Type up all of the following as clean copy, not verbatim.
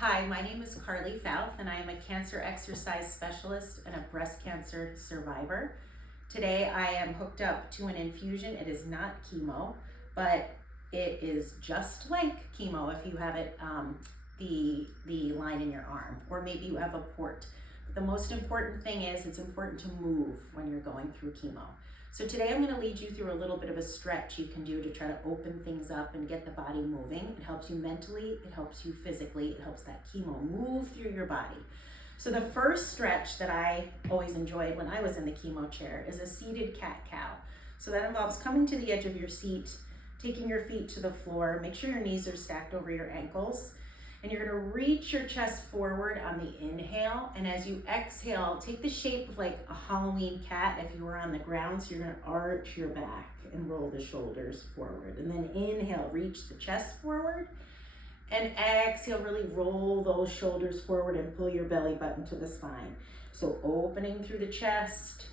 Hi, my name is Carly Fouth, and I am a cancer exercise specialist and a breast cancer survivor. Today I am hooked up to an infusion. It is not chemo, but it is just like chemo if you have it, the line in your arm, or maybe you have a port. But the most important thing is it's important to move when you're going through chemo. So today I'm going to lead you through a little bit of a stretch you can do to try to open things up and get the body moving. It helps you mentally, it helps you physically, it helps that chemo move through your body. So the first stretch that I always enjoyed when I was in the chemo chair is a seated cat-cow. So that involves coming to the edge of your seat, taking your feet to the floor, make sure your knees are stacked over your ankles, and you're gonna reach your chest forward on the inhale, and as you exhale, take the shape of like a Halloween cat if you were on the ground. So you're gonna arch your back and roll the shoulders forward, and then inhale, reach the chest forward, and exhale, really roll those shoulders forward and pull your belly button to the spine. So opening through the chest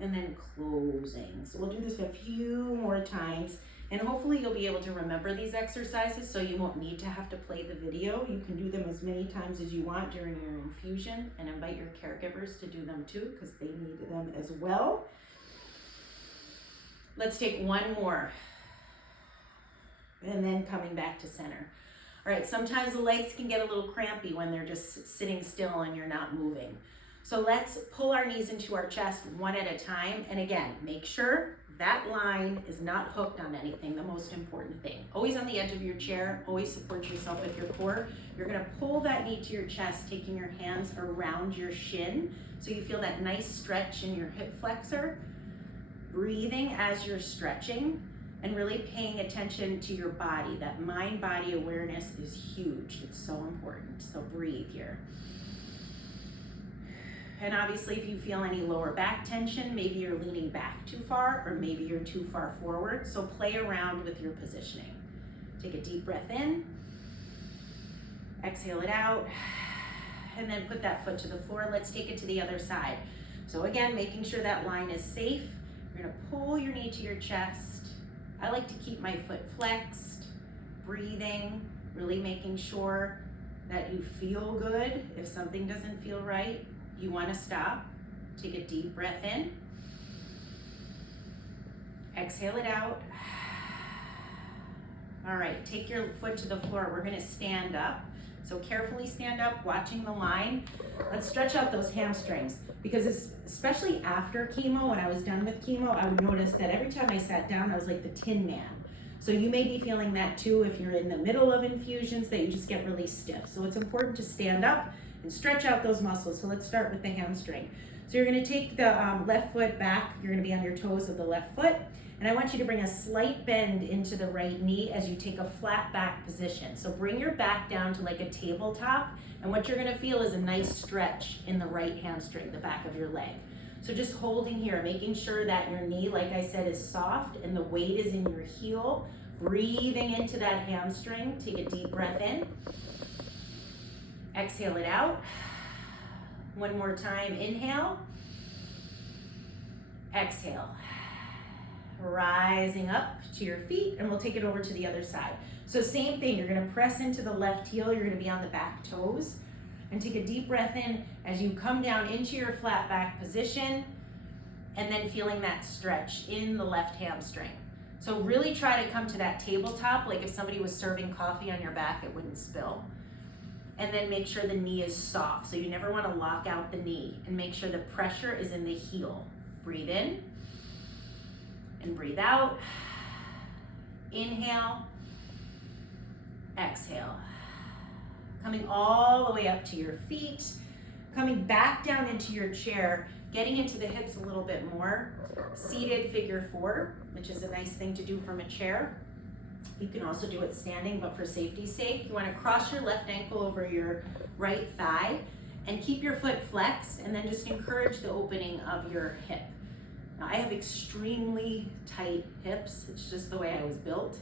and then closing. So we'll do this a few more times. And hopefully you'll be able to remember these exercises so you won't need to have to play the video. You can do them as many times as you want during your infusion, and invite your caregivers to do them too because they need them as well. Let's take one more. And then coming back to center. All right, sometimes the legs can get a little crampy when they're just sitting still and you're not moving. So let's pull our knees into our chest one at a time. And again, make sure that line is not hooked on anything, the most important thing. Always on the edge of your chair, always support yourself with your core. You're gonna pull that knee to your chest, taking your hands around your shin so you feel that nice stretch in your hip flexor. Breathing as you're stretching and really paying attention to your body. That mind-body awareness is huge. It's so important. So breathe here. And obviously if you feel any lower back tension, maybe you're leaning back too far or maybe you're too far forward. So play around with your positioning. Take a deep breath in, exhale it out, and then put that foot to the floor. Let's take it to the other side. So again, making sure that line is safe. You're gonna pull your knee to your chest. I like to keep my foot flexed, breathing, really making sure that you feel good. If something doesn't feel right, you want to stop. Take a deep breath in. Exhale it out. All right, take your foot to the floor. We're going to stand up. So carefully stand up, watching the line. Let's stretch out those hamstrings because especially after chemo, when I was done with chemo, I would notice that every time I sat down, I was like the Tin Man. So you may be feeling that too if you're in the middle of infusions, that you just get really stiff. So it's important to stand up and stretch out those muscles. So let's start with the hamstring. So you're gonna take the left foot back. You're gonna be on your toes of the left foot. And I want you to bring a slight bend into the right knee as you take a flat back position. So bring your back down to like a tabletop. And what you're gonna feel is a nice stretch in the right hamstring, the back of your leg. So just holding here, making sure that your knee, like I said, is soft and the weight is in your heel. Breathing into that hamstring. Take a deep breath in. Exhale it out. One more time, inhale. Exhale. Rising up to your feet, and we'll take it over to the other side. So same thing, you're gonna press into the left heel, you're gonna be on the back toes, and take a deep breath in as you come down into your flat back position, and then feeling that stretch in the left hamstring. So really try to come to that tabletop, like if somebody was serving coffee on your back, it wouldn't spill. And then make sure the knee is soft. So you never want to lock out the knee, and make sure the pressure is in the heel. Breathe in and breathe out. Inhale, exhale. Coming all the way up to your feet, coming back down into your chair, getting into the hips a little bit more. Seated figure four, which is a nice thing to do from a chair. You can also do it standing, but for safety's sake, you want to cross your left ankle over your right thigh and keep your foot flexed, and then just encourage the opening of your hip. Now, I have extremely tight hips. It's just the way I was built.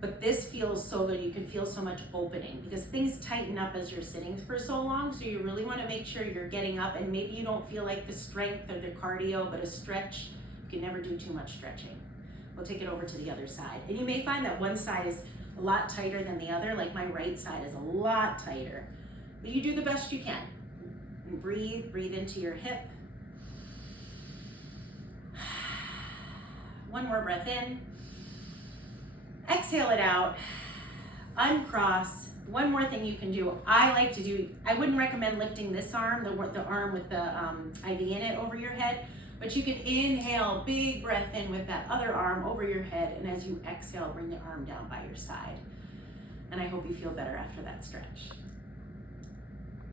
But this feels so good. You can feel so much opening because things tighten up as you're sitting for so long. So you really want to make sure you're getting up, and maybe you don't feel like the strength or the cardio, but a stretch, you can never do too much stretching. We'll take it over to the other side. And you may find that one side is a lot tighter than the other, like my right side is a lot tighter. but you do the best you can. And breathe into your hip. One more breath in. Exhale it out. Uncross. One more thing you can do, I like to do, I wouldn't recommend lifting this arm, the arm with the IV in it over your head, but you can inhale, big breath in with that other arm over your head, and as you exhale, bring the arm down by your side. And I hope you feel better after that stretch.